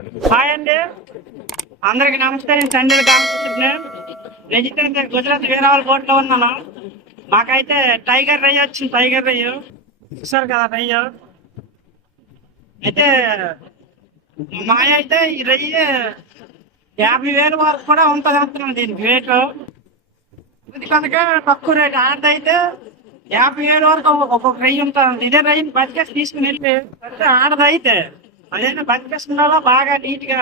Hi అండి, అందరికి నమస్తే. నేను సండేలు కాంపిటీషన్ వెజిటేరియన్ గుజరాత్ వీరావాల బోట్లో ఉన్నాను. మాకైతే టైగర్ రై వచ్చింది. టైగర్ రై చూసారు కదా రై. అయితే మాయ అయితే ఈ రై 50,000 వరకు కూడా ఉంటుంది అంటున్నాను. దీనికి రేటు ఇది కనుక తక్కువ రేటు. ఆడదైతే 50,000 వరకు ఒక్కొక్క రై ఉంటుంది. ఇదే రైని బతికేసి తీసుకుని వెళ్ళి అంటే ఆడదైతే అదైనా బతికేసుకున్నాలో బాగా నీట్ గా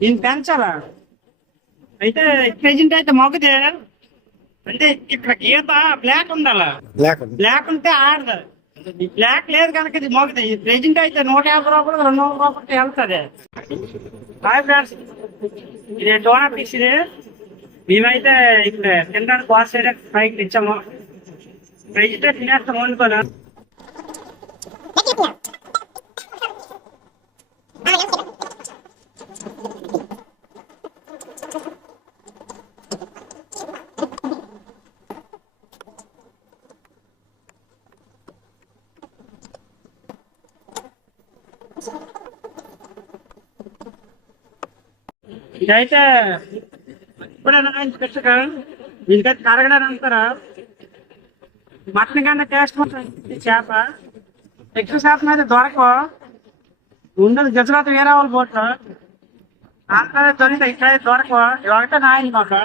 దీన్ని పెంచాలా. అయితే ప్రెజెంట్ అయితే మొగది అంటే ఇక్కడ గీత బ్లాక్ ఉండాలా. బ్లాక్ ఉంటే ఆడదు. బ్లాక్ లేదు కనుక ఇది మొగది. ప్రెజెంట్ అయితే 150 రూపాయలు 200 రూపాయలు వెళ్తుంది. హాయ్ ఫ్రెండ్స్, ఇది డోనా ఫిష్. ఇది మేమైతే ఇక్కడ తినడానికి బాగా సైడ్ పైకి ఇచ్చాము. వెజిటే తినేస్తాం వండుకొని. ఇదైతే ఎప్పుడైనా పెట్టక దీనికైతే కరగడానికి అంటారా. మటన్ కన్నా టేస్ట్ ఉంటుంది చేప. ఎక్కువ శాతం అయితే దొరకవు. ఉండదు గుజరాత్ వీరావాల బోట్ అంతా దొరికితే ఇక్కడ దొరకవు. ఒకటే నాయన మాకు